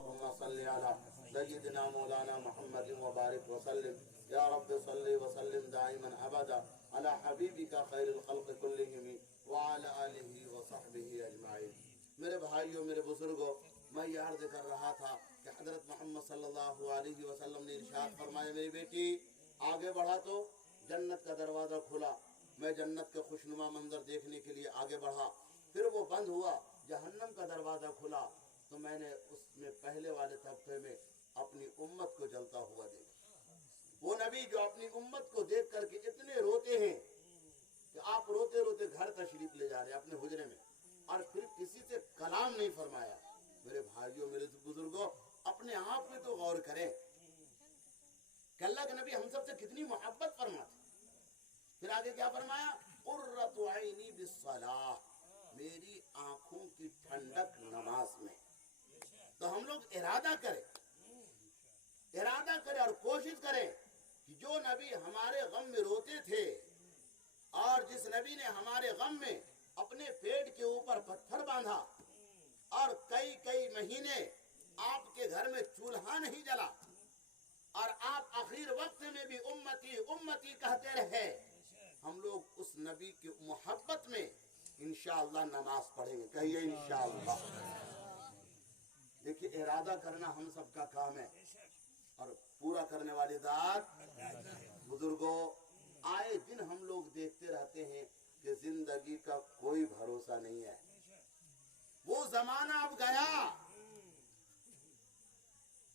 अल्लाहुम्मा सल्लि अला सय्यिदिना मौलाना मुहम्मद व बारिक व सल्लिम या रब्बि सल्लि व सल्लिम दाइमन अबदा अला हबीबिका खैरुल खल्क़ि कुल्लिहिम व अला आलिहि व सहबिहि अजमाइन। मेरे भाइयों, मेरे बुजुर्गों, मैं ये अर्ज़ कर रहा था कि हज़रत मोहम्मद सल्लल्लाहु अलैहि वसल्लम ने इरशाद फरमाया, मेरी बेटी आगे बढ़ा तो जन्नत का दरवाज़ा खुला। मैं जन्नत के खुशनुमा मंजर देखने के लिए आगे बढ़ा, फिर वो बंद हुआ। जहन्नम का दरवाज़ा खुला तो मैंने उसमें पहले वाले तबके में अपनी उम्मत को जलता हुआ देखा। वो नबी जो अपनी उम्मत को देख करके इतने रोते हैं कि आप रोते रोते घर तशरीफ ले जा रहे हैं अपने हुजरे में, और फिर किसी से कलाम नहीं फरमाया। मेरे भाइयों, मेरे बुजुर्गों, अपने आप में तो गौर करें कि अल्लाह के नबी हम सब से कितनी मोहब्बत फरमाते। फिर आगे क्या फरमाया, कुर्रतु ऐनी बिस्सलाह, मेरी आंखों की ठंडक नमाज में। तो हम लोग इरादा करें और कोशिश करें कि जो नबी हमारे गम में रोते थे और जिस नबी ने हमारे गम में अपने पेट के ऊपर पत्थर बांधा और कई कई महीने आपके घर में चूल्हा नहीं जला और आप आखिर वक्त में भी उम्मती उम्मती कहते रहे, हम लोग उस नबी की मोहब्बत में इंशाअल्लाह नमाज पढ़ेंगे। कहिए इंशाअल्लाह। देखिए, इरादा करना हम सबका काम है और पूरा करने वाली ज़ात। बुजुर्गों, आए दिन हम लोग देखते रहते हैं कि जिंदगी का कोई भरोसा नहीं है। वो जमाना अब गया।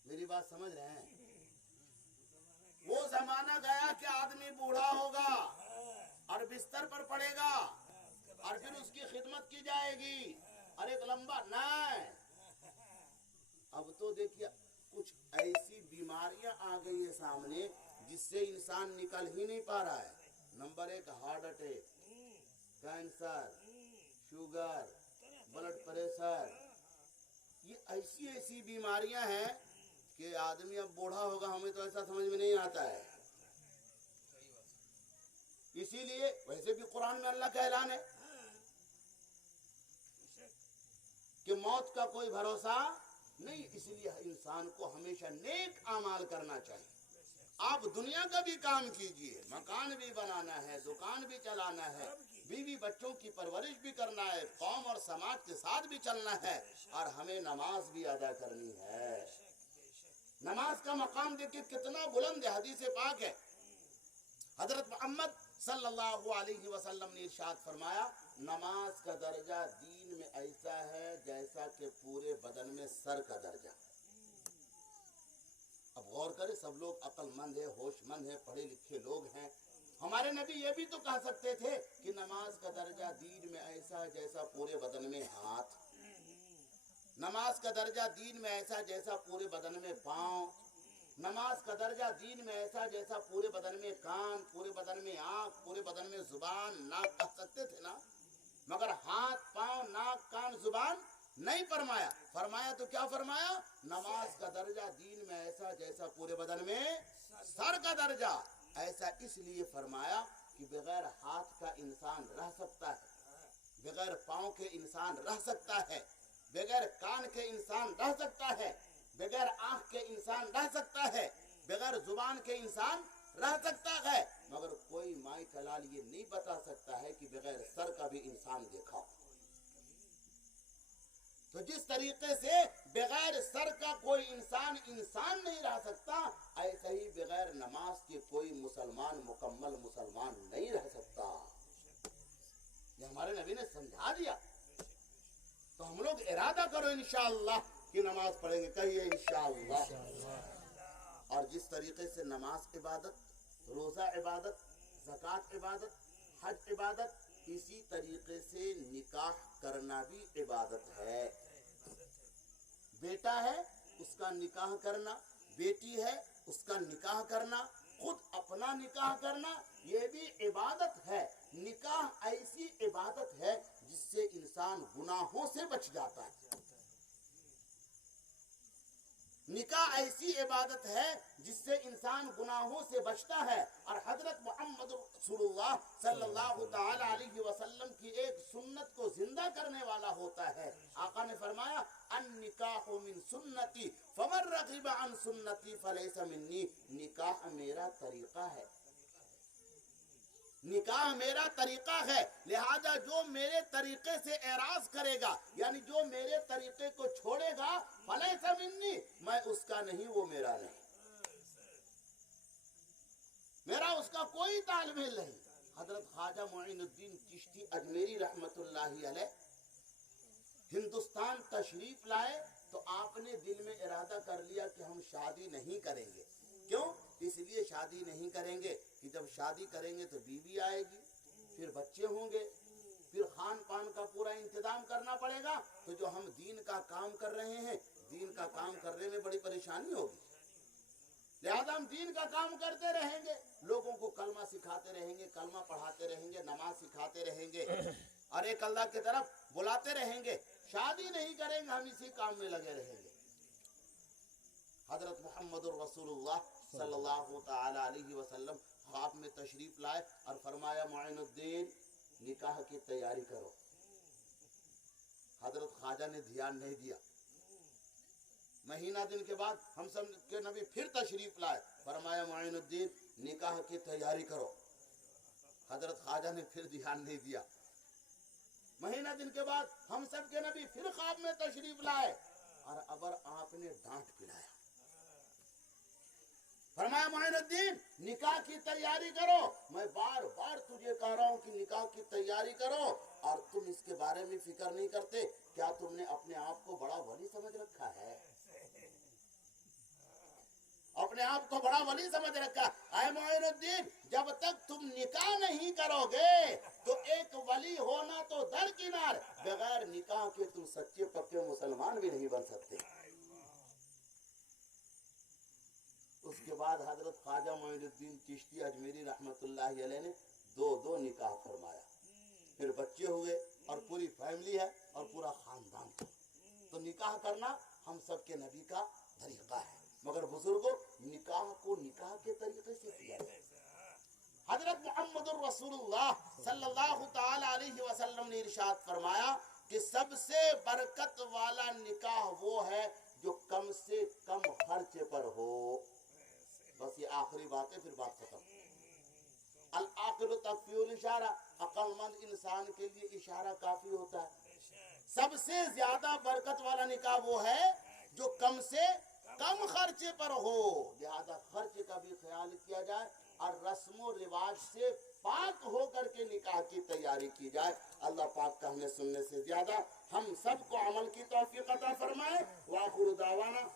मेरी बात समझ रहे हैं? वो जमाना गया कि आदमी बूढ़ा होगा और बिस्तर पर पड़ेगा और फिर उसकी खिदमत की जाएगी और एक लंबा नहीं। अब तो देखिए कुछ ऐसी बीमारियां आ गई है सामने जिससे इंसान निकल ही नहीं पा रहा है। Number 1 heart attack, cancer, sugar, blood pressure, ये ऐसी ऐसी बीमारियां हैं कि आदमी अब बूढ़ा होगा, हमें तो ऐसा समझ में नहीं आता है। इसीलिए वैसे भी कुरान में अल्लाह का ऐलान है कि मौत का कोई भरोसा नहीं, इसलिए इंसान को हमेशा नेक अमाल करना चाहिए। आप दुनिया का भी काम कीजिए, मकान भी बनाना है, दुकान भी चलाना है, बीवी बच्चों की परवरिश भी करना है, कौम और समाज के साथ भी चलना है और हमें नमाज भी अदा करनी है। नमाज का मकाम देखिए कितना बुलंद है। हदीस पाक है, हजरत मोहम्मद सल्लल्लाहु अलैहि वसल्लम ने इरशाद फरमाया, नमाज का दर्जा दीन में ऐसा है जैसा कि पूरे बदन में सर का दर्जा। अब गौर करें, सब लोग अक्लमंद है, होशमंद है, पढ़े लिखे लोग हैं। हमारे नबी ये भी तो कह सकते थे कि नमाज का दर्जा दीन में ऐसा है जैसा पूरे बदन में हाथ, नमाज का दर्जा दीन में ऐसा जैसा पूरे बदन में पाँव, नमाज का दर्जा दीन में ऐसा जैसा पूरे बदन में कान, पूरे बदन में आँख, पूरे बदन में जुबान, नाक कह सकते थे ना, मगर हाथ, पाँव, नाक, कान, जुबान नहीं फरमाया। फरमाया तो क्या फरमाया, नमाज का दर्जा दीन में ऐसा जैसा पूरे बदन में सर का दर्जा। ऐसा इसलिए फरमाया कि बगैर हाथ का इंसान रह सकता है, बगैर पाँव के इंसान रह सकता है, बगैर कान के इंसान रह सकता है, बगैर आंख के इंसान रह सकता है, बगैर जुबान के इंसान रह सकता है, मगर कोई माई कलाल ये नहीं बता सकता है कि बगैर सर का भी इंसान देखा। तो जिस तरीके से बगैर सर का कोई इंसान नहीं रह सकता, ऐसे ही बगैर नमाज के कोई मुसलमान मुकम्मल मुसलमान नहीं रह सकता। ये हमारे नबी ने समझा दिया। तो हम लोग इरादा करो इंशाअल्लाह कि नमाज पढ़ेंगे। कहिए इंशाअल्लाह। और जिस तरीके से नमाज इबादत, रोजा इबादत, ज़कात इबादत, हज इबादत, इसी तरीके से निकाह करना भी इबादत है। बेटा है उसका निकाह करना, बेटी है उसका निकाह करना, खुद अपना निकाह करना, यह भी इबादत है। निकाह ऐसी इबादत है जिससे इंसान गुनाहों से बच जाता है। نکاح ایسی عبادت ہے جس سے انسان گناہوں سے بچتا ہے، اور حضرت محمد رسول اللہ صلی اللہ تعالی علیہ وسلم کی ایک سنت کو زندہ کرنے والا ہوتا ہے۔ آقا نے فرمایا النکاح من سنتی فمن رغب عن سنتی فلیس منی، نکاح میرا طریقہ ہے، نکاح میرا طریقہ ہے، لہذا جو میرے طریقے سے اعراض کرے گا، یعنی جو میرے طریقے کو چھوڑے گا، فلیس منی، میں اس کا نہیں، وہ میرا نہیں، میرا اس کا کوئی تعلمیل نہیں۔ حضرت خواجہ معین الدین چشتی اجمیری رحمت اللہ علیہ ہندوستان تشریف لائے تو آپ نے دل میں ارادہ کر لیا کہ ہم شادی نہیں کریں گے۔ کیوں؟ اس لیے شادی نہیں کریں گے کہ جب شادی کریں گے تو بیوی آئے گی، پھر بچے ہوں گے، پھر خان پان کا پورا انتظام کرنا پڑے گا، تو جو ہم دین کا کام کر رہے ہیں، دین کا کام کرنے میں بڑی پریشانی ہوگی، لہذا ہم دین کا کام کرتے رہیں گے، لوگوں کو کلمہ سکھاتے رہیں گے، کلمہ پڑھاتے رہیں گے، نماز سکھاتے رہیں گے، اور ایک اللہ کی طرف بلاتے رہیں گے، شادی نہیں کریں گے، ہم اسی کام میں لگے رہیں گے۔ حضرت محمد الرسول اللہ صلی اللہ تعالی علیہ وسلم خواب میں تشریف لائے اور فرمایا معین الدین نکاح کی تیاری کرو۔ حضرت خواجہ نے دھیان نہیں دیا۔ مہینہ دن کے بعد ہم سب کے نبی پھر تشریف لائے، فرمایا معین الدین نکاح کی تیاری کرو۔ حضرت خواجہ نے پھر دھیان نہیں دیا۔ مہینہ دن کے بعد ہم سب کے نبی پھر خواب میں تشریف لائے اور ابر آپ نے ڈانٹ پلایا، فرمایا معین الدین نکاح کی تیاری کرو، میں بار بار تجھے کہہ رہا ہوں کہ نکاح کی تیاری کرو اور تم اس کے بارے میں فکر نہیں کرتے، کیا تم نے اپنے آپ کو بڑا ولی سمجھ رکھا ہے؟ اپنے آپ کو بڑا ولی سمجھ رکھا؟ اے معین الدین جب تک تم نکاح نہیں کرو گے تو ایک ولی ہونا تو درکنار، بغیر نکاح کے تم سچے پکے مسلمان بھی نہیں بن سکتے۔ اس کے بعد حضرت خواجہ معین الدین چشتی اجمیری رحمت اللہ علیہ نے دو نکاح فرمایا، پھر بچے ہوئے اور پوری فیملی ہے اور پورا خاندان ہے۔ تو نکاح کرنا ہم سب کے نبی کا طریقہ ہے، مگر بزرگوں نکاح کو نکاح کے طریقے سے کیا ہے۔ حضرت محمد الرسول اللہ صلی اللہ تعالی علیہ وسلم نے ارشاد فرمایا کہ سب سے برکت والا نکاح وہ ہے جو کم سے کم خرچے پر ہو۔ بس یہ آخری بات ہے، پھر بات ختم۔ العاقل تکفی الاشارہ، عقل مند انسان کے لیے اشارہ کافی ہوتا ہے۔ سب سے زیادہ برکت والا نکاح وہ ہے جو کم سے کم خرچے پر ہو، لہذا خرچے کا بھی خیال کیا جائے اور رسم و رواج سے پاک ہو کر کے نکاح کی تیاری کی جائے۔ اللہ پاک کا ہمیں سننے سے زیادہ ہم سب کو عمل کی توفیق عطا فرمائے۔ وآخر دعوانا